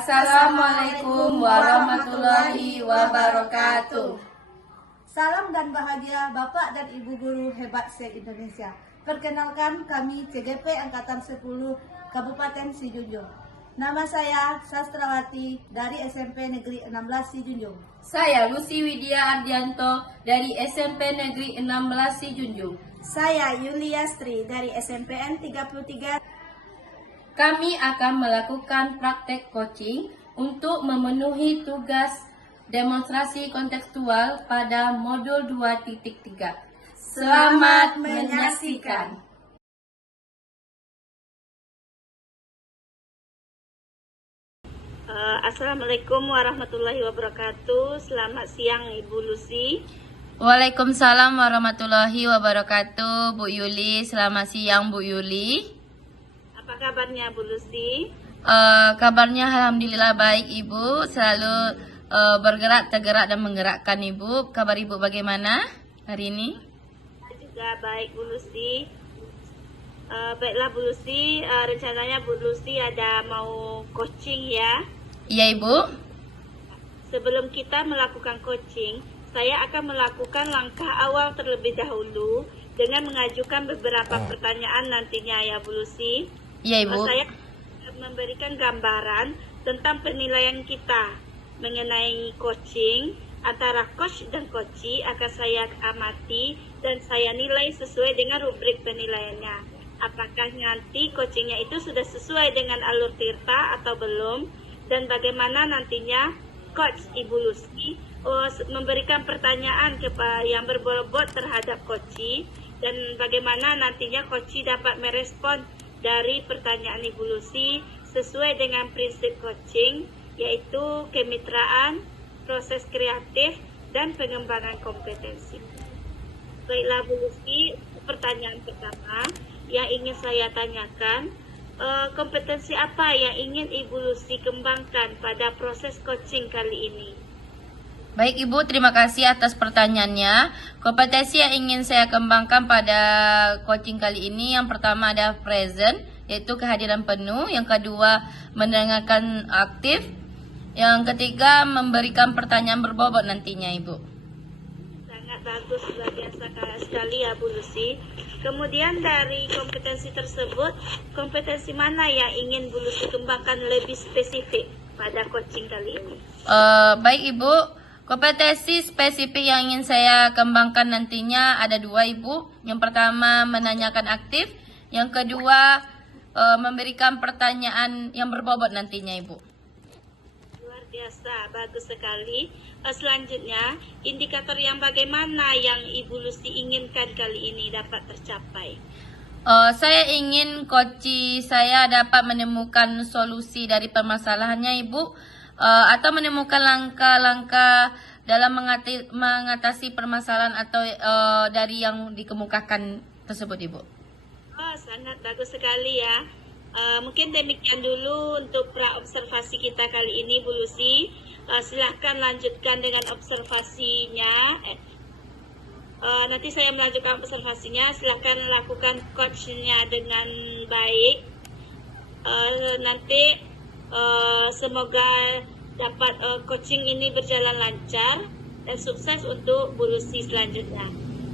Assalamualaikum warahmatullahi wabarakatuh. Salam dan bahagia Bapak dan Ibu Guru hebat se-Indonesia. Perkenalkan kami CGP Angkatan 10 Kabupaten Sijunjung. Nama saya Sastrawati dari SMP Negeri 16 Sijunjung. Saya Lucy Widya Ardianto dari SMP Negeri 16 Sijunjung. Saya Yuliastri dari SMPN 33. Kami akan melakukan praktek coaching untuk memenuhi tugas demonstrasi kontekstual pada modul 2.3. Selamat menyaksikan. Assalamualaikum warahmatullahi wabarakatuh. Selamat siang Ibu Lucy. Waalaikumsalam warahmatullahi wabarakatuh, Bu Yuli. Selamat siang, Bu Yuli. Apa kabarnya Bu Lucy? Kabarnya alhamdulillah baik, Ibu. Selalu bergerak, tergerak dan menggerakkan, Ibu. Kabar Ibu bagaimana hari ini? Juga baik Bu Lucy. Baiklah Bu Lucy, rencananya Bu Lucy ada mau coaching ya? Iya, Ibu. Sebelum kita melakukan coaching, saya akan melakukan langkah awal terlebih dahulu dengan mengajukan beberapa pertanyaan nantinya ya Bu Lucy. Iya, Ibu. Saya memberikan gambaran tentang penilaian kita mengenai coaching. Antara coach dan coachee akan saya amati dan saya nilai sesuai dengan rubrik penilaiannya. Apakah nanti coachingnya itu sudah sesuai dengan alur tirta atau belum, dan bagaimana nantinya coach Ibu Lucy memberikan pertanyaan yang berbobot terhadap coachee, dan bagaimana nantinya coachee dapat merespon dari pertanyaan Ibu Lucy sesuai dengan prinsip coaching, yaitu kemitraan, proses kreatif, dan pengembangan kompetensi. Baiklah Bu Lucy, pertanyaan pertama yang ingin saya tanyakan, kompetensi apa yang ingin Ibu Lucy kembangkan pada proses coaching kali ini? Baik, Ibu, terima kasih atas pertanyaannya. Kompetensi yang ingin saya kembangkan pada coaching kali ini, yang pertama ada present, yaitu kehadiran penuh. Yang kedua, mendengarkan aktif. Yang ketiga, memberikan pertanyaan berbobot nantinya, Ibu. Sangat bagus, luar biasa sekali ya Bu Lucy. Kemudian dari kompetensi tersebut, kompetensi mana yang ingin Bu Lucy kembangkan lebih spesifik pada coaching kali ini? Baik, Ibu. Kompetensi spesifik yang ingin saya kembangkan nantinya ada dua, Ibu. Yang pertama, menanyakan aktif. Yang kedua, memberikan pertanyaan yang berbobot nantinya, Ibu. Luar biasa, bagus sekali. Selanjutnya, indikator yang bagaimana yang Ibu Lucy inginkan kali ini dapat tercapai? Saya ingin coachee saya dapat menemukan solusi dari permasalahannya, Ibu. Atau menemukan langkah-langkah dalam mengatasi permasalahan atau dari yang dikemukakan tersebut, Ibu. Sangat bagus sekali ya. Mungkin demikian dulu untuk pra-observasi kita kali ini Bu Lucy. Silahkan lanjutkan dengan observasinya. Nanti saya melanjutkan observasinya. Silahkan lakukan coachnya dengan baik. Nanti semoga dapat coaching ini berjalan lancar dan sukses untuk Bu Lucy selanjutnya.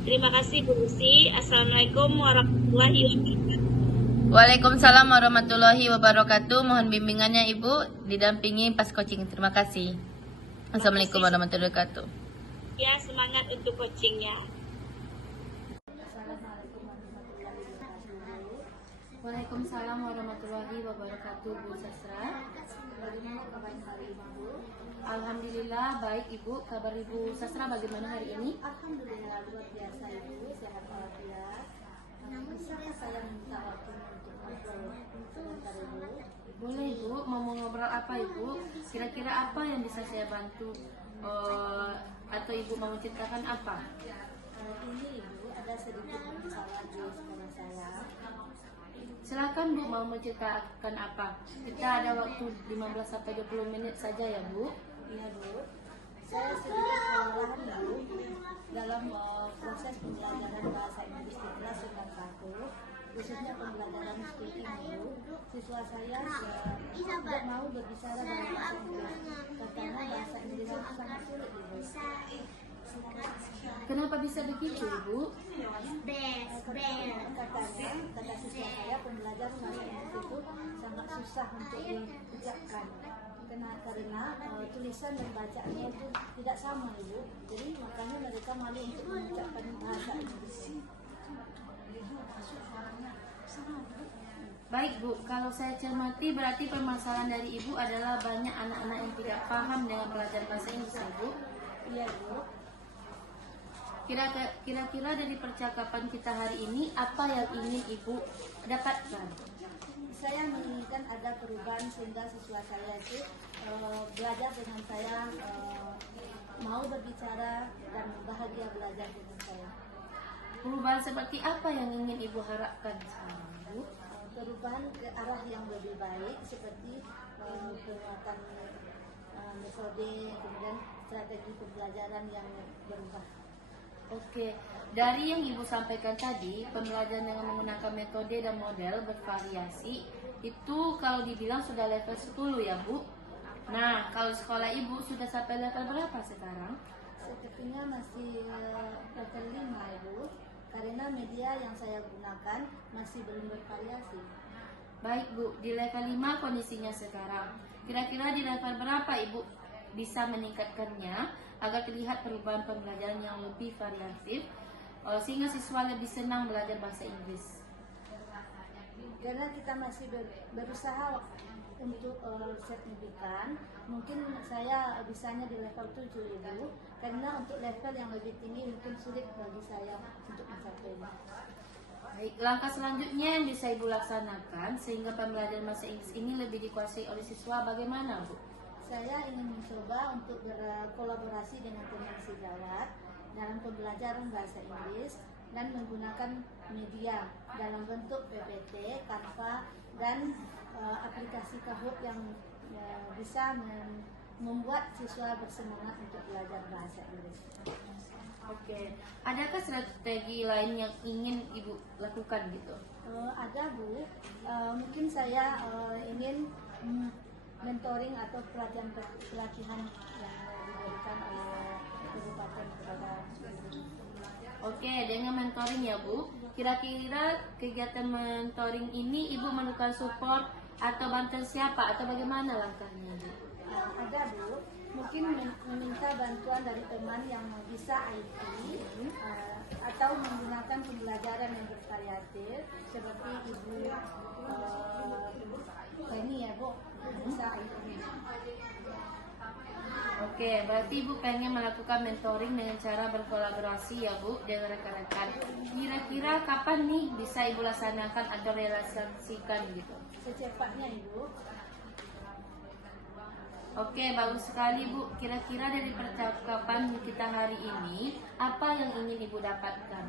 Terima kasih Bu Lucy. Assalamualaikum warahmatullahi wabarakatuh. Waalaikumsalam warahmatullahi wabarakatuh. Mohon bimbingannya, Ibu, didampingi pas coaching. Terima kasih. Assalamualaikum warahmatullahi wabarakatuh. Ya, semangat untuk coachingnya. Waalaikumsalam warahmatullahi wabarakatuh, Bu Sastra. Bagaimana kabar hari Ibu? Alhamdulillah baik, Ibu. Kabar Ibu Sastra bagaimana hari ini? Alhamdulillah luar biasa Ibu, sehat walafiat. Namun saya minta waktu untuk ngobrol sebentar Ibu. Boleh, Ibu. Mau ngobrol apa, Ibu? Kira-kira apa yang bisa saya bantu? Atau Ibu mau menceritakan apa? Ini Ibu ada sedikit masalah di sekolah saya. Silakan, Bu, mau menceritakan apa? Kita ada waktu 15-20 menit saja ya, Bu. Iya Bu, saya sedikit kelelahan Bu dalam proses pembelajaran bahasa Inggris di kelas 91. khususnya pembelajaran seperti ini. Siswa saya tidak mau berbicara dalam bahasa Inggris karena bahasa Inggris itu sangat sulit, Ibu. Kenapa bisa begitu, Ibu? Kata siswa saya, pembelajaran bahasa Inggris itu sangat susah untuk diucapkan. Karena tulisan dan bacaannya itu tidak sama, Ibu. Jadi makanya mereka malu untuk mengucapkan bahasa Inggris. Baik, Bu. Kalau saya cermati berarti permasalahan dari Ibu adalah banyak anak-anak yang tidak paham dengan pelajaran bahasa Inggris, ya, Bu? Iya, Bu. Kira-kira dari percakapan kita hari ini, apa yang ingin Ibu dapatkan? Saya menginginkan ada perubahan sehingga siswa saya itu belajar dengan saya, mau berbicara dan bahagia belajar dengan saya. Perubahan seperti apa yang ingin Ibu harapkan sekarang, Bu? Perubahan ke arah yang lebih baik seperti penguatan metode, kemudian strategi pembelajaran yang berubah. Oke, dari yang Ibu sampaikan tadi, pembelajaran dengan menggunakan metode dan model bervariasi, itu kalau dibilang sudah level 10 ya, Bu? Nah, kalau sekolah Ibu sudah sampai level berapa sekarang? Sepertinya masih level 5, Ibu, karena media yang saya gunakan masih belum bervariasi. Baik, Bu, di level 5 kondisinya sekarang. Kira-kira di level berapa Ibu bisa meningkatkannya agar terlihat perubahan pembelajaran yang lebih variatif sehingga siswa lebih senang belajar bahasa Inggris? Karena kita masih berusaha untuk signifikan, mungkin saya bisanya di level 7, Ibu, karena untuk level yang lebih tinggi mungkin sulit bagi saya untuk mencapainya. Baik, langkah selanjutnya yang bisa Ibu laksanakan sehingga pembelajaran bahasa Inggris ini lebih dikuasai oleh siswa bagaimana, Bu? Saya ingin mencoba untuk berkolaborasi dengan teman sejawat dalam pembelajaran bahasa Inggris dan menggunakan media dalam bentuk PPT, Canva, dan aplikasi Kahoot yang bisa membuat siswa bersemangat untuk belajar bahasa Inggris. Oke, adakah strategi lain yang ingin Ibu lakukan gitu? Ada, Bu. Mungkin saya ingin mentoring atau pelatihan yang diberikan oleh kabupaten kepada guru. Oke, dengan mentoring ya, Bu. Kira-kira kegiatan mentoring ini Ibu memerlukan support atau bantuan siapa atau bagaimana langkahnya, Bu? Ada, Bu. Mungkin meminta bantuan dari teman yang bisa IT atau menggunakan pembelajaran yang bervariatif seperti Ibu ini ya, Bu, bisa IT. Oke, berarti Ibu pengen melakukan mentoring dengan cara berkolaborasi ya, Bu, dengan rekan-rekan. Kira-kira kapan nih bisa Ibu laksanakan atau realisasikan gitu? Secepatnya, Ibu. Oke, bagus sekali, Bu. Kira-kira dari percakapan kita hari ini, apa yang ingin Ibu dapatkan?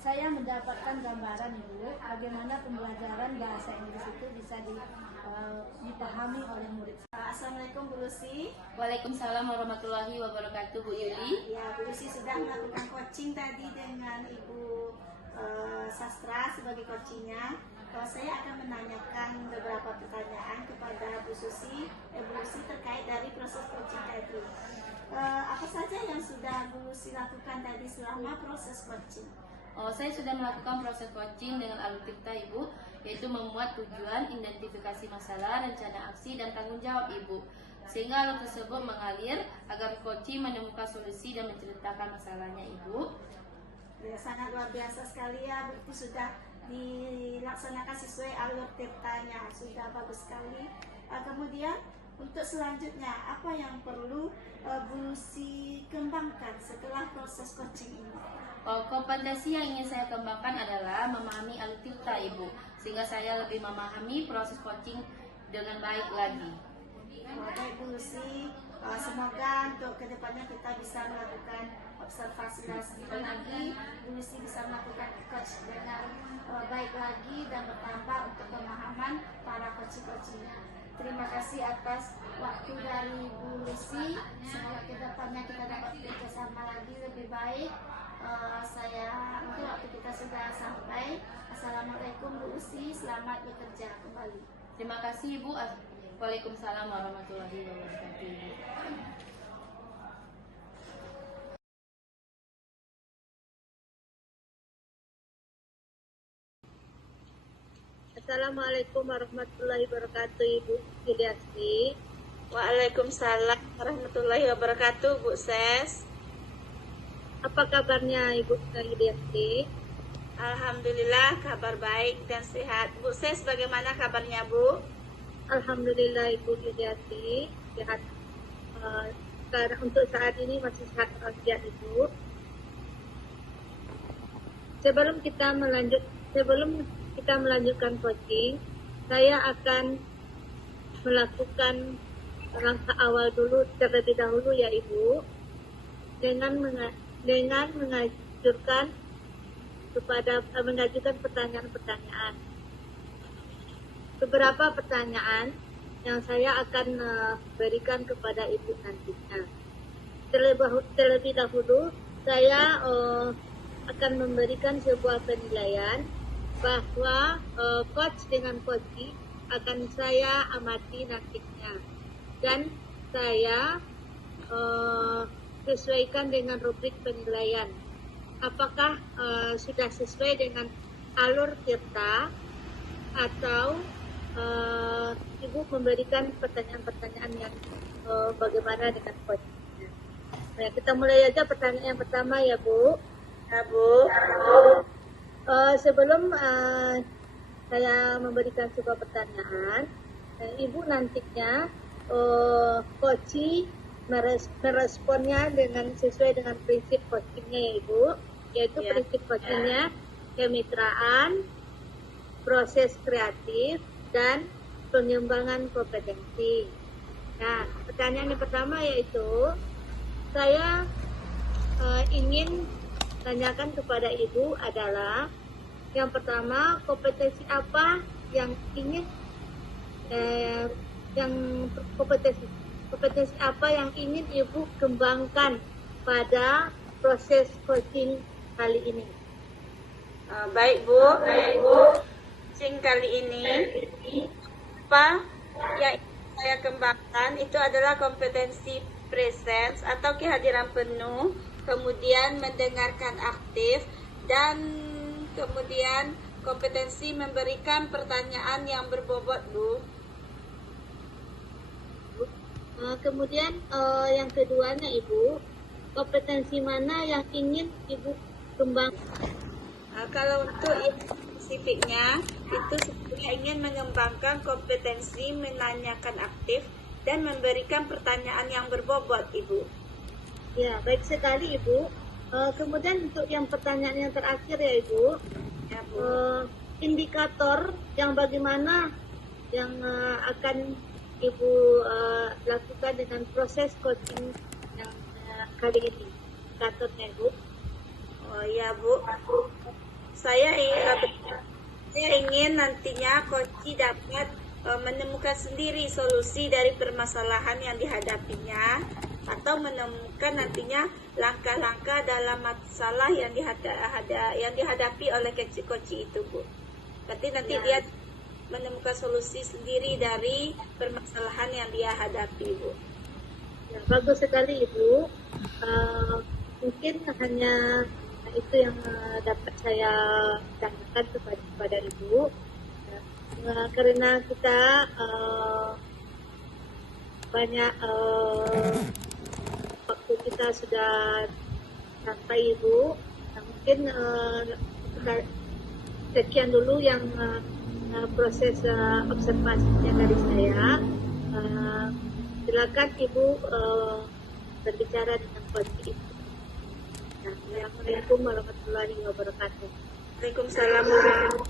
Saya mendapatkan gambaran, Ibu, bagaimana pembelajaran bahasa Inggris itu bisa dipahami oleh murid. Assalamualaikum, Bu Lucy. Waalaikumsalam warahmatullahi wabarakatuh, Bu Yuli. Ya, Bu Lucy sudah melakukan coaching tadi dengan Ibu Sastra sebagai coachingnya. Saya akan menanyakan beberapa pertanyaan kepada Bu Susi, Bu Lucy terkait dari proses coaching tadi. Apa saja yang sudah Bu Lucy lakukan tadi selama proses coaching? Saya sudah melakukan proses coaching dengan Alutirta, Ibu, yaitu memuat tujuan, identifikasi masalah, rencana aksi, dan tanggung jawab Ibu. Sehingga alur tersebut mengalir agar coaching menemukan solusi dan menceritakan masalahnya, Ibu. Ya, sangat luar biasa sekali ya, berarti sudah dilaksanakan sesuai alur tirtanya, sudah bagus sekali. Kemudian untuk selanjutnya apa yang perlu Bu Lucy kembangkan setelah proses coaching ini? Kompetensi yang ingin saya kembangkan adalah memahami Alutirta, Ibu, sehingga saya lebih memahami proses coaching dengan baik lagi. Baik, Bu Lucy, semoga untuk kedepannya kita bisa melakukan observasi lagi, Bu Lucy bisa melakukan coach dengan baik lagi dan bertambah untuk pemahaman para coaching. Terima kasih atas waktu dari Bu Lucy. Semoga kedepannya kita dapat bekerjasama lagi lebih baik. Mungkin waktu kita sudah sampai. Assalamualaikum Bu Usi, selamat bekerja kembali. Terima kasih Ibu. Waalaikumsalam warahmatullahi wabarakatuh. Assalamualaikum warahmatullahi wabarakatuh, Ibu Yuliasti. Waalaikumsalam warahmatullahi wabarakatuh, Bu Ses. Apa kabarnya Ibu Yuliasti? Alhamdulillah kabar baik dan sehat. Bu Ses, bagaimana kabarnya Bu? Alhamdulillah Ibu Yuliasti sehat. Sekarang untuk saat ini masih sehat walafiat Ibu. Sebelum kita melanjutkan coaching, saya akan melakukan langkah awal dulu terlebih dahulu ya Ibu, dengan mengajukan pertanyaan-pertanyaan. Beberapa pertanyaan yang saya akan berikan kepada Ibu nantinya. Terlebih dahulu saya akan memberikan sebuah penilaian bahwa coach dengan coachee akan saya amati nantinya, dan saya sesuaikan dengan rubrik penilaian. Apakah sudah sesuai dengan alur kita, atau Ibu memberikan pertanyaan-pertanyaan yang bagaimana dengan coachnya. Nah, kita mulai aja pertanyaan yang pertama ya Bu. Ya Bu. Sebelum saya memberikan sebuah pertanyaan, Ibu nantinya coachee meresponnya sesuai dengan prinsip coachingnya ya Ibu, yaitu Ya. prinsip coachingnya kemitraan, proses kreatif, dan pengembangan kompetensi. Nah, pertanyaan yang pertama yaitu saya ingin tanyakan kepada Ibu adalah, yang pertama, kompetensi apa yang ingin kompetensi apa yang ingin Ibu kembangkan pada proses coaching kali ini? Baik Bu. Coaching kali ini, apa yang saya kembangkan itu adalah kompetensi presence atau kehadiran penuh, kemudian mendengarkan aktif, dan kemudian kompetensi memberikan pertanyaan yang berbobot Bu. Kemudian yang keduanya Ibu, kompetensi mana yang ingin Ibu kembangkan? Kalau untuk yang spesifiknya, itu saya ingin mengembangkan kompetensi menanyakan aktif dan memberikan pertanyaan yang berbobot Ibu. Ya, baik sekali Ibu. Kemudian untuk yang pertanyaan yang terakhir ya Ibu, Ya Bu. indikator yang bagaimana yang akan Ibu lakukan dengan proses coaching yang kali ini, indikatornya Ibu. Oh ya Bu. Saya ingin nantinya coachee dapat menemukan sendiri solusi dari permasalahan yang dihadapinya, atau menemukan nantinya langkah-langkah dalam masalah yang dihadapi oleh coachee itu Bu. Berarti nanti dia menemukan solusi sendiri dari permasalahan yang dia hadapi Bu. Ya, bagus sekali Ibu. Mungkin hanya itu yang dapat saya tanyakan kepada Ibu. Karena kita banyak waktu kita sudah sampai Ibu. Mungkin sekian dulu yang proses observasinya dari saya. Silakan Ibu berbicara dengan coachee itu. Assalamualaikum warahmatullahi wabarakatuh. Waalaikumsalam warahmatullahi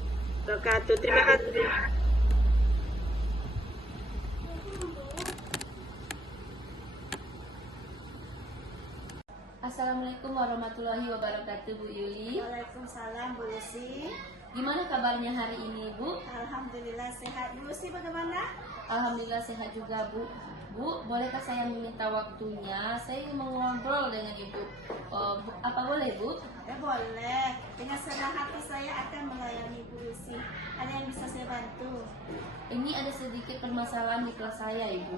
wabarakatuh. Terima kasih. Assalamualaikum warahmatullahi wabarakatuh Bu Yuli. Waalaikumsalam Bu Lucy. Gimana kabarnya hari ini Bu? Alhamdulillah sehat. Bu Lucy bagaimana? Alhamdulillah sehat juga Bu. Bu, bolehkah saya meminta waktunya? Saya ingin mengobrol dengan Ibu. Apa boleh, Bu? Boleh. Dengan senang hati saya akan melayani Bu Lucy. Ada yang bisa saya bantu? Ini ada sedikit permasalahan di kelas saya, Ibu.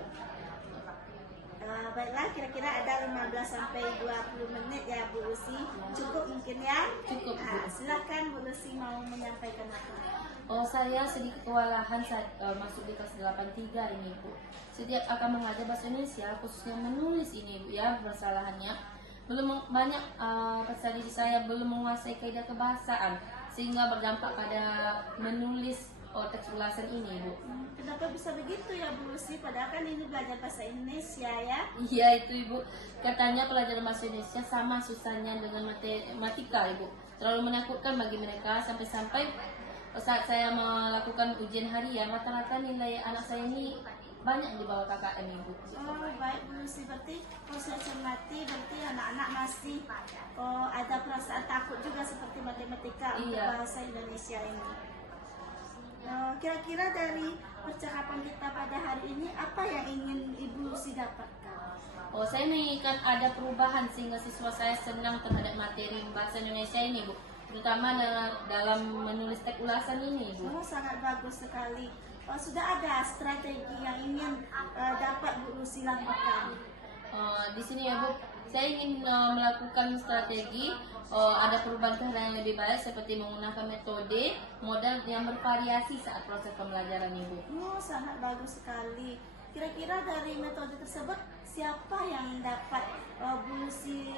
Baiklah, kira-kira ada 15 sampai 20 menit ya Bu Lucy. Cukup mungkin ya? Cukup, Bu. Silakan Bu Lucy mau menyampaikan apa? Saya sedikit kewalahan saat masuk di kelas 83 ini, Bu. Setiap akan mengajar bahasa Indonesia, khususnya menulis ini, Bu, ya, persalahannya. Belum banyak peserta saya belum menguasai kaidah kebahasaan, sehingga berdampak pada menulis teks ulasan ini, Bu. Kenapa bisa begitu ya Bu Lucy? Padahal kan ini belajar bahasa Indonesia ya? Iya itu, Ibu. Katanya pelajaran bahasa Indonesia sama susahnya dengan matematika, Ibu. Terlalu menakutkan bagi mereka sampai-sampai saat saya melakukan ujian harian, rata-rata nilai anak saya ini banyak di bawah KKM, Ibu. Oh baik Bu Lucy, berarti kalau saya cermati berarti anak-anak masih ada perasaan takut juga seperti matematika untuk Iya. bahasa Indonesia ini. Kira-kira dari percakapan kita pada hari ini apa yang ingin Ibu Lucy dapatkan? Saya menginginkan ada perubahan sehingga siswa saya senang terhadap materi bahasa Indonesia ini, Bu. Terutama dalam menulis teks ulasan ini, Bu. Sangat bagus sekali. Sudah ada strategi yang ingin dapat Bu Lucy lakukan? Di sini ya, Bu, saya ingin melakukan strategi ada perubahan yang lebih baik seperti menggunakan metode modal yang bervariasi saat proses pembelajaran, Ibu. Sangat bagus sekali. Kira-kira dari metode tersebut siapa yang dapat Bu Lucy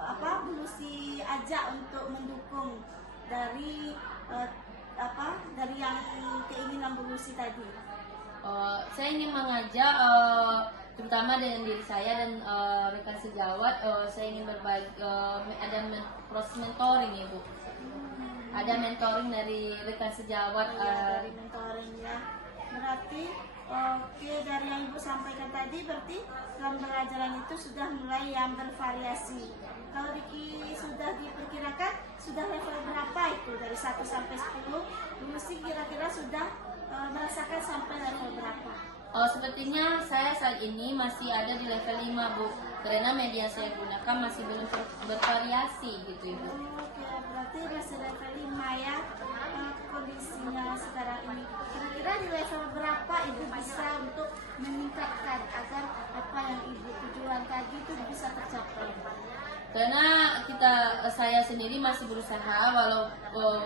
Bu Lucy ajak untuk mendukung dari dari yang keinginan Bu Lucy tadi? Saya ingin mengajak terutama dengan diri saya dan rekan sejawat. Saya ingin berbagi ada proses mentoring, Ibu. Ada mentoring dari rekan sejawat. Dari mentoring ya. Berarti dari yang Ibu sampaikan tadi berarti dalam pelajaran itu sudah mulai yang bervariasi. Kalau Diki sudah diperkirakan sudah level berapa itu dari 1 sampai 10? Bu Lucy kira-kira sudah merasakan sampai level berapa? Sepertinya saya saat ini masih ada di level 5, Bu. Karena media saya gunakan masih belum bervariasi gitu, Ibu. Oke, berarti masih level 5 ya kondisinya sekarang ini. Kira-kira di level berapa Ibu bisa untuk meningkatkan agar apa yang Ibu tujuan tadi itu bisa tercapai? Karena saya sendiri masih berusaha walau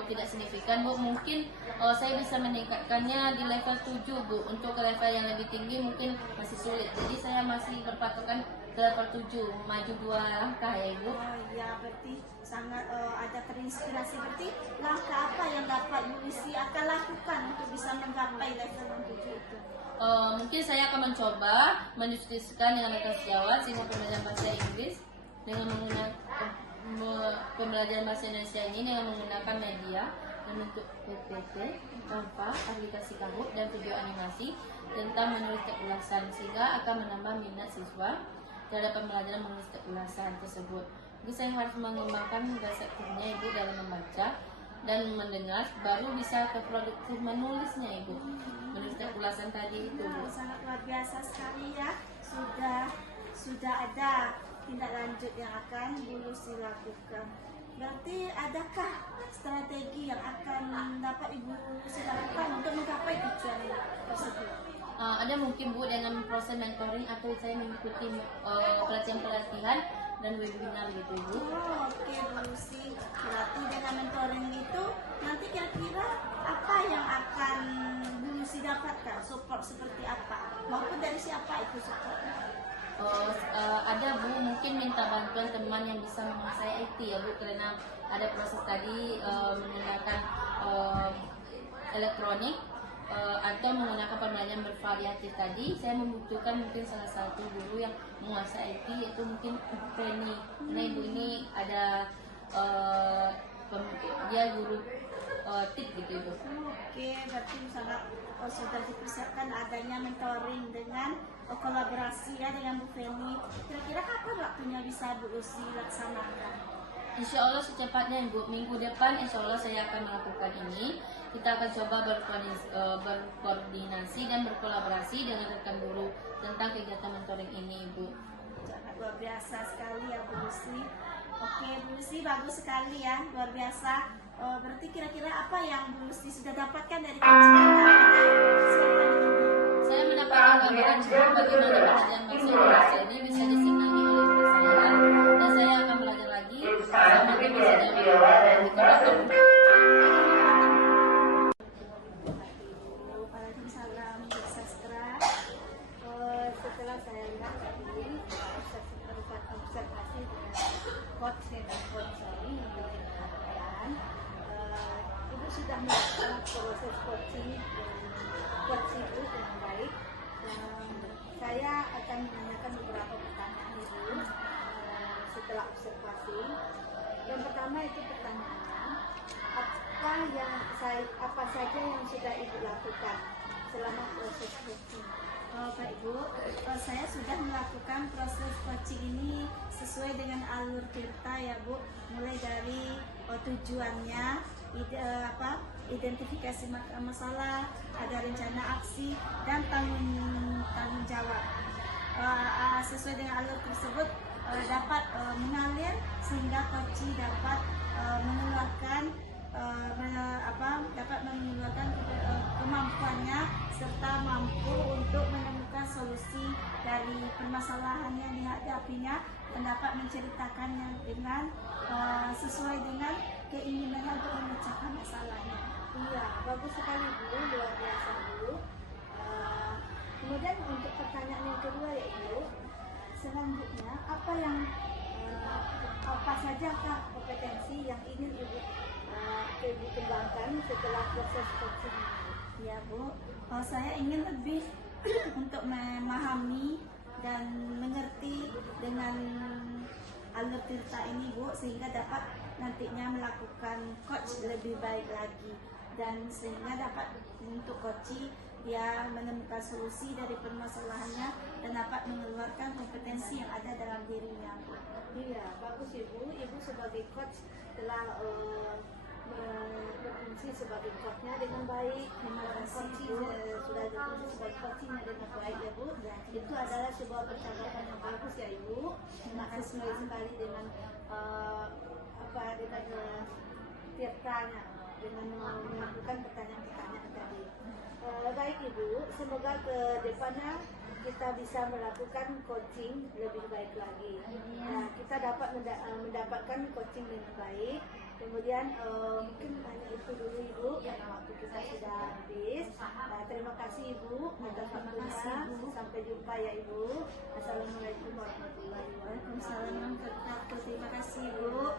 tidak signifikan, Bu. Mungkin saya bisa meningkatkannya di level 7, Bu. Untuk ke level yang lebih tinggi mungkin masih sulit. Jadi saya masih berpatokan ke level 7, maju 2 langkah ya, Ibu. Oh iya, berarti sangat ada terinspirasi. Berarti langkah apa yang dapat Bu Lucy akan lakukan untuk bisa menggapai level 7 itu? Mungkin saya akan mencoba mendiskusikan dengan rekan sejawat sehingga pembelajaran bahasa Inggris dengan menggunakan pembelajaran bahasa Indonesia ini dengan menggunakan media membentuk PPT, tanpa aplikasi Kahoot dan video animasi tentang menulis teks ulasan sehingga akan menambah minat siswa terhadap pembelajaran menulis teks ulasan tersebut. Jadi saya harus mengembangkan resepnya, Ibu, dalam membaca dan mendengar baru bisa ke produktif menulisnya, Ibu. Menulis teks ulasan tadi itu, Bu. Sangat luar biasa sekali ya. Sudah ada tindak lanjut yang akan Bu Lucy lakukan. Berarti adakah strategi yang akan dapat Ibu Lucy lakukan untuk menggapai tujuan tersebut? Ada mungkin, Bu, dengan proses mentoring atau saya mengikuti pelatihan-pelatihan dan webinar gitu, Bu. Oke, Bu Lucy. Berarti dengan mentoring itu nanti kira-kira apa yang akan Bu Lucy dapatkan? Support seperti apa? Maupun dari siapa itu supportnya? Ada, Bu, mungkin minta bantuan teman yang bisa menguasai IT ya, Bu, karena ada proses tadi menggunakan elektronik atau menggunakan pembelajaran bervariatif tadi. Saya membutuhkan mungkin salah satu guru yang menguasai IT, yaitu mungkin Penny. Karena Ibu ini ada dia guru tip gitu, Ibu. Oke, berarti sangat sudah dipersiapkan adanya mentoring dengan kolaborasi ya dengan Bu Feni. Kira-kira kapan waktunya bisa Bu Lucy laksanakan? Insya Allah secepatnya Ibu, minggu depan insya Allah saya akan melakukan ini. Kita akan coba berkoordinasi dan berkolaborasi dengan rekan guru tentang kegiatan mentoring ini Ibu. Sangat luar biasa sekali ya Bu Lucy. Oke Bu Lucy, bagus sekali ya, luar biasa. Berarti kira-kira apa yang Bu Lucy sudah dapatkan dari kajian selama ini? Saya mendapatkan gambaran bagaimana pengajaran bahasa Indonesia ini bisa disenangi oleh guru saya, dan saya akan belajar lagi semakin bisa dapat. Waalaikumsalam Bu Sastra. Setelah saya lihat tadi observasi coach dan coach ini dan Ibu sudah melakukan proses coaching Ibu dengan baik. Saya akan menanyakan beberapa pertanyaan Ibu setelah observasi. Yang pertama itu pertanyaannya, apa saja yang sudah Ibu lakukan selama proses coaching? Bapak Ibu, saya sudah melakukan proses coaching ini sesuai dengan alur Tirta ya Bu, mulai dari tujuannya, identifikasi masalah, ada rencana aksi dan tanggung jawab. Sesuai dengan alur tersebut dapat mengalir sehingga coaching dapat mengeluarkan kemampuannya serta mampu untuk menemukan solusi dari permasalahan yang dihadapinya dan dapat menceritakannya dengan sesuai dengan keinginannya untuk memecahkan masalahnya. Iya, bagus sekali Bu, luar biasa Bu. Kemudian untuk pertanyaan yang kedua ya Ibu, selanjutnya apa saja kompetensi yang ingin Ibu kembangkan setelah proses coaching? Ya Bu, saya ingin lebih untuk memahami dan mengerti dengan alur Tirta ini Bu, sehingga dapat nantinya melakukan coach lebih baik lagi, dan sehingga dapat untuk coaching dia menemukan solusi dari permasalahannya dan dapat mengeluarkan kompetensi yang ada dalam dirinya. Iya, bagus Ibu. Ibu sebagai coach telah berfungsi sebagai coachnya dengan baik. Coaching sudah berfungsi sebagai coachingnya dengan baik ya Bu. Itu adalah sebuah percakapan yang bagus ya Ibu. Terima kasih sekali dengan dengan Tirtanya, dengan melakukan pertanyaan-pertanyaan tadi. Baik Ibu, semoga ke depannya kita bisa melakukan coaching lebih baik lagi. Nah, kita dapat mendapatkan coaching dengan baik. Kemudian mungkin hanya itu dulu Ibu, karena waktu kita sudah habis. Terima kasih Ibu atas waktunya. Sampai jumpa ya Ibu. Assalamualaikum warahmatullahi wabarakatuh. Terima kasih Ibu.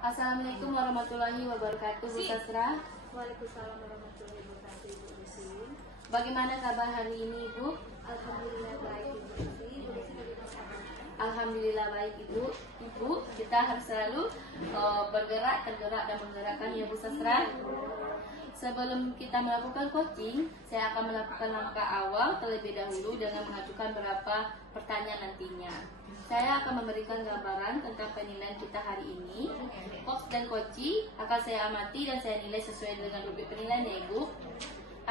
Assalamualaikum warahmatullahi wabarakatuh Bu Sastra. Waalaikumsalam warahmatullahi wabarakatuh Ibu Lucy. Bagaimana kabar hari ini Ibu? Alhamdulillah baik Ibu Lucy. Ibu Lucy bagaimana kabar? Alhamdulillah baik Ibu. Kita harus selalu tergerak dan menggerakkan ya Bu Sastra. Sebelum kita melakukan coaching, saya akan melakukan langkah awal terlebih dahulu dengan mengajukan beberapa pertanyaan nantinya. Saya akan memberikan gambaran tentang penilaian kita hari ini. Coach dan coachee akan saya amati dan saya nilai sesuai dengan rubrik penilaian ya Ibu.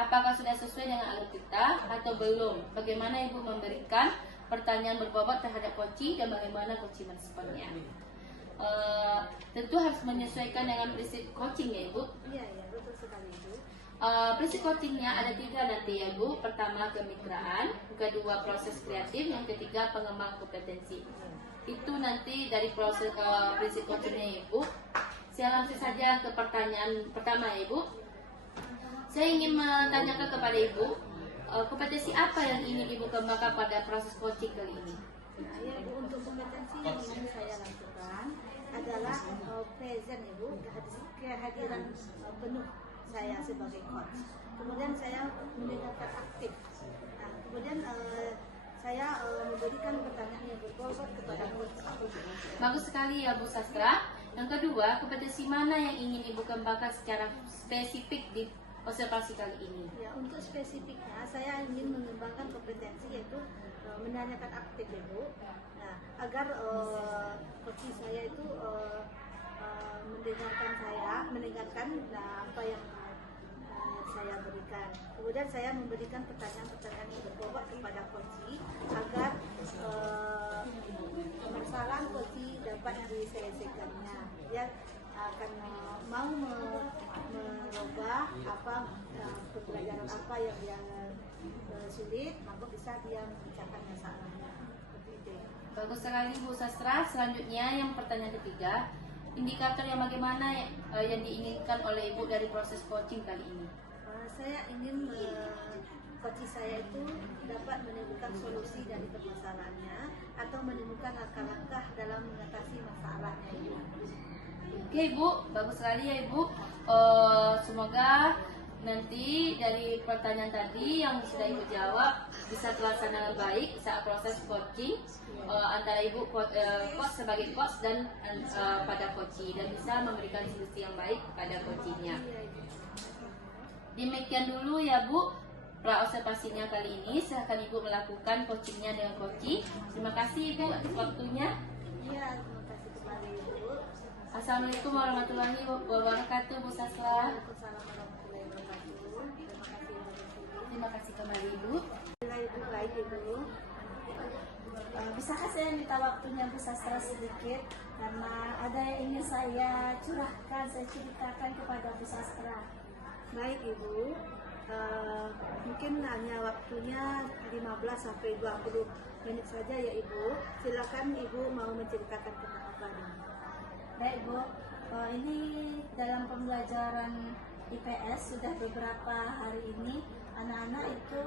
Apakah sudah sesuai dengan alur kita atau belum? Bagaimana Ibu memberikan pertanyaan berbobot terhadap coachee dan bagaimana coachee meresponnya? Tentu harus menyesuaikan dengan prinsip coaching ya Ibu. Iya, betul sekali Ibu. Prinsip coachingnya ada 3 nanti ya Bu. Pertama kemitraan, kedua proses kreatif, yang ketiga pengembang kompetensi. Itu nanti dari proses prinsip coachingnya ya Bu. Saya langsung saja ke pertanyaan pertama ya Ibu. Saya ingin menanyakan kepada Ibu, kompetensi apa yang ingin Ibu kembangkan pada proses coaching kali ini? Nah, ya Ibu, untuk kompetensi yang ingin saya lakukan adalah present Ibu, kehadiran penuh saya sebagai coach. Kemudian saya mendengarkan aktif. Nah, kemudian saya memberikan pertanyaan yang berbobot kepada coach aku. Bagus sekali ya Bu Sastra. Yang kedua, kompetensi mana yang ingin Ibu kembangkan secara spesifik di observasi kali ini? Ya, untuk spesifiknya saya ingin mengembangkan kompetensi yaitu menanyakan aktif ya Bu. Nah, agar coach saya itu mendengarkan apa yang saya berikan. Kemudian saya memberikan pertanyaan-pertanyaan yang berbobot kepada coach agar permasalahan coach dapat diselesaikannya. Dia akan mau merubah pembelajaran apa yang dia sulit, maka bisa dia memecahkan masalahnya. Seperti itu. Bagus sekali Bu Sastra. Selanjutnya yang pertanyaan ketiga, indikator yang bagaimana yang diinginkan oleh Ibu dari proses coaching kali ini? Saya ingin coach saya itu dapat menemukan solusi dari permasalahannya atau menemukan langkah-langkah dalam mengatasi masalahnya itu. Oke Ibu, bagus sekali ya Ibu. Semoga nanti dari pertanyaan tadi yang sudah Ibu jawab bisa terlaksana dengan baik saat proses coaching antara Ibu coach sebagai coach dan pada coachee, dan bisa memberikan solusi yang baik pada coachingnya. Demikian dulu ya Bu pra observasinya kali ini. Silahkan Ibu melakukan coachingnya dengan coachee. Terima kasih Ibu atas waktunya. Iya, terima kasih kembali Ibu. Assalamualaikum warahmatullahi wabarakatuh Bu Sastra. Waalaikumsalam warahmatullahi wabarakatuh. Terima kasih Ibu. Terima kasih kembali Ibu. Ibu baik Ibu. Bisakah saya minta waktunya Bu Sastra sedikit, karena ada yang ingin saya curahkan, saya ceritakan kepada Bu Sastra. Baik Ibu, mungkin hanya waktunya 15 sampai 20 menit saja ya Ibu. Silakan Ibu mau menceritakan tentang apa ini. Baik Bu, ini dalam pembelajaran IPS sudah beberapa hari ini anak-anak itu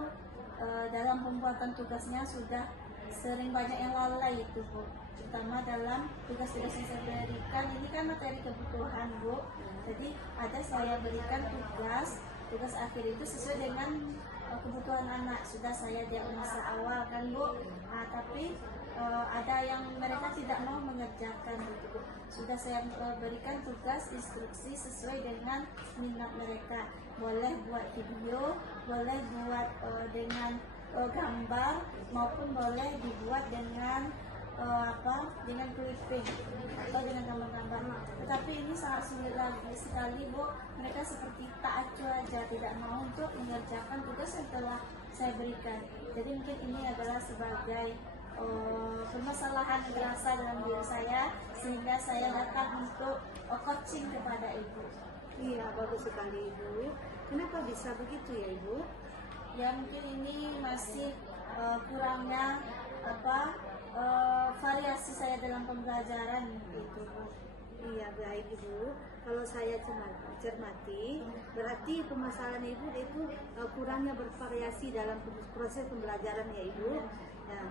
dalam pembuatan tugasnya sudah sering banyak yang lalai itu Bu, terutama dalam tugas-tugas yang saya berikan. Ini kan materi kebutuhan Bu, jadi ada saya berikan tugas akhir itu sesuai dengan kebutuhan anak. Sudah saya diagnosa awal kan Bu, tapi ada yang mereka tidak mau mengerjakan gitu Bu. Sudah saya berikan tugas instruksi sesuai dengan minat mereka. Boleh buat video, boleh buat dengan gambar, maupun boleh dibuat dengan dengan clipping atau dengan gambar-gambar. Tetapi ini sangat sulit lagi sekali Bu, mereka seperti tak acuh aja, tidak mau untuk mengerjakan tugas yang telah saya berikan. Jadi mungkin ini adalah sebagai permasalahan yang terasa dalam diri saya, sehingga saya datang untuk coaching kepada Ibu. Iya, bagus sekali Ibu. Kenapa bisa begitu ya Ibu? Ya mungkin ini masih kurangnya variasi saya dalam pembelajaran itu Bu. Iya, baik Ibu. Kalau saya cermati, berarti permasalahan Ibu itu kurangnya bervariasi dalam proses pembelajaran ya Ibu. Nah,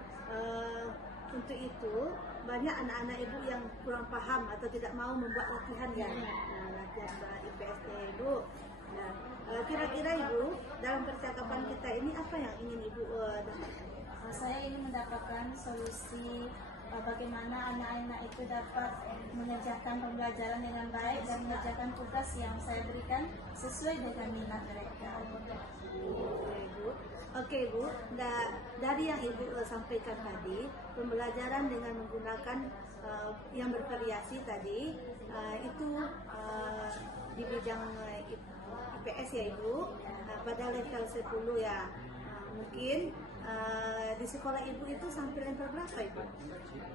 untuk itu banyak anak-anak Ibu yang kurang paham atau tidak mau membuat latihan ya. Nah, latihan IPS-nya Ibu. Nah, kira-kira Ibu dalam percakapan kita ini apa yang ingin Ibu dapatkan? Saya ingin mendapatkan solusi bagaimana anak-anak itu dapat mengerjakan pembelajaran dengan baik dan mengerjakan tugas yang saya berikan sesuai dengan minat mereka. Oke Bu, dari yang Ibu sampaikan tadi, pembelajaran dengan menggunakan yang bervariasi tadi, itu di bidang IPS ya Ibu, pada level 10 ya. Mungkin di sekolah Ibu itu sampai level berapa Ibu?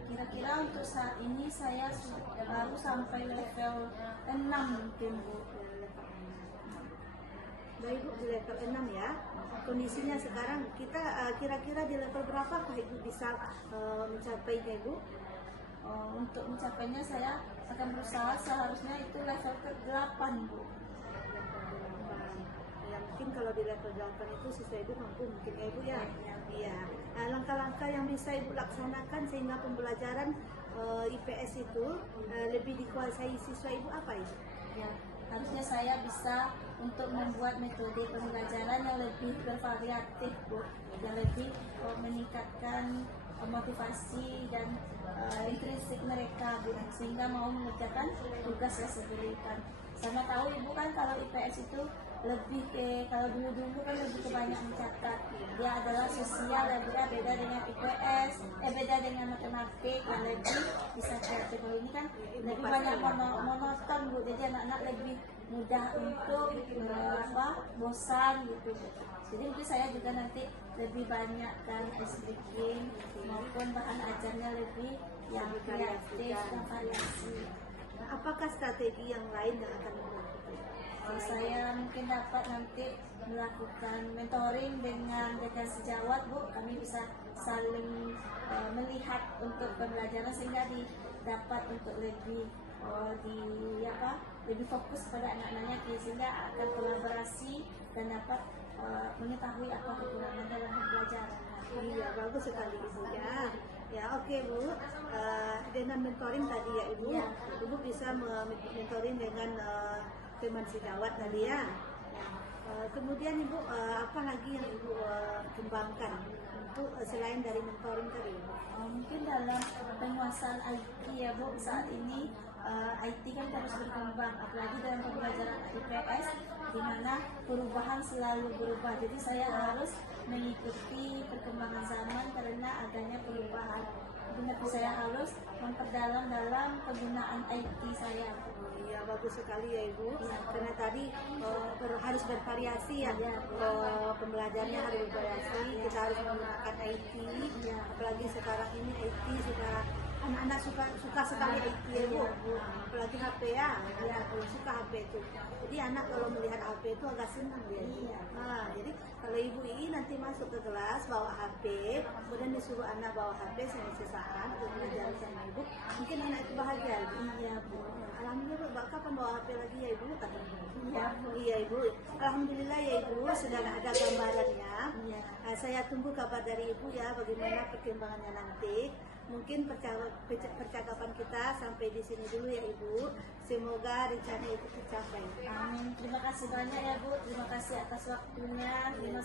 Kira-kira untuk saat ini saya sudah baru sampai level 6 mungkin Bu. Baik Bu, di level 6 ya. Kondisinya sekarang kita kira-kira di level berapa Ibu bisa mencapainya Ibu? Untuk mencapainya saya akan berusaha seharusnya itu level ke-8 Bu. Ya, mungkin kalau di level 8 itu siswa Ibu mampu mungkin ya Ibu ya. Iya. Nah, langkah-langkah yang bisa Ibu laksanakan sehingga pembelajaran IPS itu lebih dikuasai siswa Ibu apa Ibu? Ya, harusnya saya bisa untuk membuat metode pembelajaran yang lebih bervariatif Bu, yang lebih meningkatkan motivasi dan intrinsik mereka Bu, sehingga mau mengerjakan tugas yang saya berikan. Sama tahu Ibu kan kalau IPS itu lebih ke, kalau dulu kan lebih ke banyak mencatat. Dia adalah sosial ya, dia beda dengan IPS, beda dengan matematik yang lebih bisa kreatif. Kalau ini kan lebih banyak monoton Bu, jadi anak-anak lebih mudah untuk bosan gitu. Jadi mungkin saya juga nanti lebih banyak kan bikin maupun bahan ajarnya lebih yang kreatif dan variasi. Apakah strategi yang lain yang akan dilakukan? Saya mungkin dapat nanti melakukan mentoring dengan rekan sejawat Bu, kami bisa saling melihat untuk pembelajaran sehingga dapat untuk lebih lebih fokus pada anak-anaknya sehingga akan kolaborasi dan dapat mengetahui apa kekurangan dalam pembelajaran. Iya, bagus sekali Ibu ya. Ya, oke Bu. Dengan mentoring tadi ya Ibu, Ya. Ibu bisa mentoring dengan teman sejawat tadi ya. Kemudian Ibu, apa lagi yang Ibu kembangkan untuk selain dari mentoring tadi? Mungkin dalam penguasaan IT ya Bu, saat ini IT kan terus berkembang, apalagi dalam pembelajaran IPS di mana perubahan selalu berubah. Jadi saya harus mengikuti perkembangan zaman karena adanya perubahan. Jadi saya harus memperdalam dalam penggunaan IT saya. Iya, bagus sekali ya Ibu. Karena tadi harus bervariasi ya. Pembelajarannya harus bervariasi. Kita harus menggunakan IT. Apalagi sekarang ini IT sudah anak-anak suka sekali IT ya Bu. Apalagi HP ya. Suka HP itu. Jadi anak kalau melihat HP itu agak senang dia. Nah, jadi kalau Ibu ini nanti masuk ke kelas bawa HP, kemudian disuruh anak bawa HP sesaat untuk belajar sama Ibu, mungkin anak itu bahagia. Iya Bu. Alhamdulillah Bu, kapan bawa HP lagi ya Ibu? Iya Bu. Iya Ibu. Alhamdulillah ya Ibu, sudah ada gambarannya. Iya. Saya tunggu kabar dari Ibu ya, bagaimana perkembangannya nanti. Mungkin percakapan kita sampai di sini dulu ya Ibu. Semoga rencana itu tercapai. Amin. Terima kasih banyak ya Bu. Terima kasih atas waktunya. Terima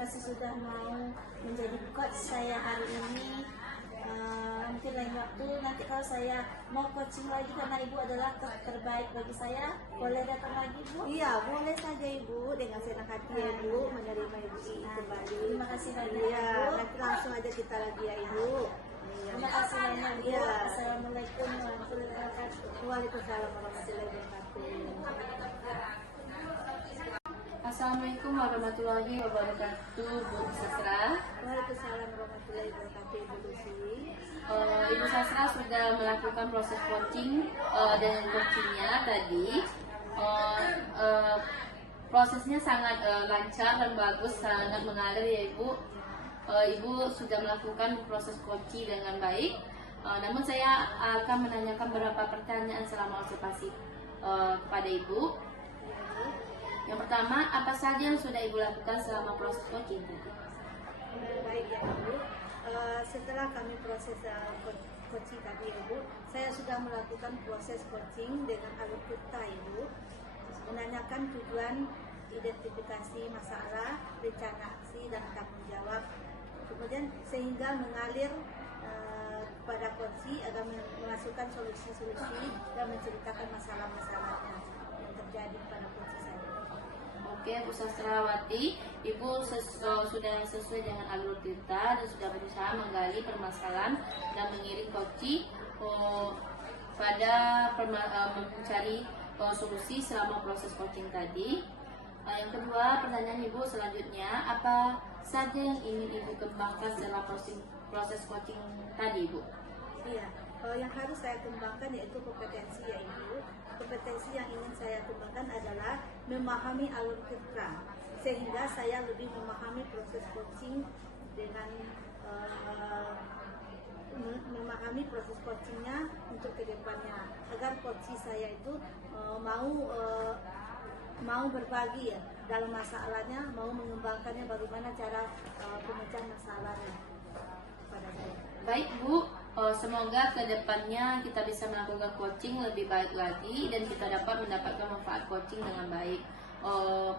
kasih sudah mau menjadi coach saya hari ini. Mungkin lain waktu nanti kalau saya mau coaching lagi karena Ibu adalah terbaik bagi saya, boleh datang lagi Bu. Iya, boleh saja Ibu, dengan senang hati ya Ibu menerima Ibu kembali. Terima kasih banyak Iya, Bu. nanti langsung aja kita lagi ya Ibu. Iya. Terima kasih banyak Bu. Iya. Assalamualaikum warahmatullahi wabarakatuh. Waalaikumsalam warahmatullahi wabarakatuh. Assalamualaikum warahmatullahi wabarakatuh, Bu Sastra. Waalaikumsalam warahmatullahi wabarakatuh Ibu Lucy. Ibu Sastra sudah melakukan proses coaching dengan coachingnya tadi. Prosesnya sangat lancar dan bagus, sangat mengalir ya Ibu. Ibu sudah melakukan proses coaching dengan baik. Namun saya akan menanyakan beberapa pertanyaan selama observasi kepada Ibu. Yang pertama, apa saja yang sudah Ibu lakukan selama proses coaching? Baik ya Ibu. Setelah kami proses coaching tadi Ibu, saya sudah melakukan proses coaching dengan alur kita Ibu, menanyakan tujuan, identifikasi masalah, rencana aksi dan tanggung jawab, kemudian sehingga mengalir kepada coaching agar memasukkan solusi-solusi dan menceritakan masalah-masalahnya yang terjadi pada coaching saya. Oke, Bu Sastrawati, Ibu sudah sesuai dengan alur kita dan sudah berusaha menggali permasalahan dan mengiring coaching pada mencari solusi selama proses coaching tadi. Yang kedua, pertanyaan Ibu selanjutnya, apa saja yang ingin Ibu kembangkan setelah proses coaching tadi, Ibu? Iya, yang harus saya kembangkan yaitu kompetensi ya Ibu. Kompetensi yang ingin saya kembangkan adalah memahami alur kiprah, sehingga saya lebih memahami proses coaching dengan memahami proses coachingnya untuk kedepannya, agar coaching saya itu mau berbagi ya dalam masalahnya, mau mengembangkannya bagaimana cara pemecahan masalahnya pada saya. Baik Bu, semoga kedepannya kita bisa melakukan coaching lebih baik lagi dan kita dapat mendapatkan manfaat coaching dengan baik.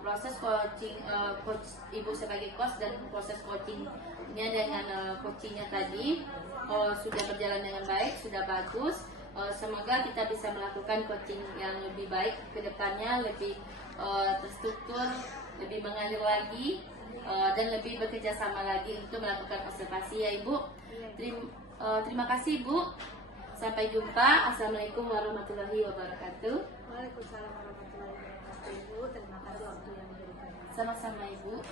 Proses coaching coach Ibu sebagai coach dan proses coachingnya dengan coachingnya tadi sudah berjalan dengan baik, sudah bagus. Semoga kita bisa melakukan coaching yang lebih baik ke depannya, lebih terstruktur, lebih mengalir lagi, dan lebih bekerja sama lagi untuk melakukan observasi ya Ibu. Terima kasih Ibu. Sampai jumpa. Assalamualaikum warahmatullahi wabarakatuh. Waalaikumsalam warahmatullahi wabarakatuh. Ibu, terima kasih waktu yang diberikan. Sama-sama Ibu.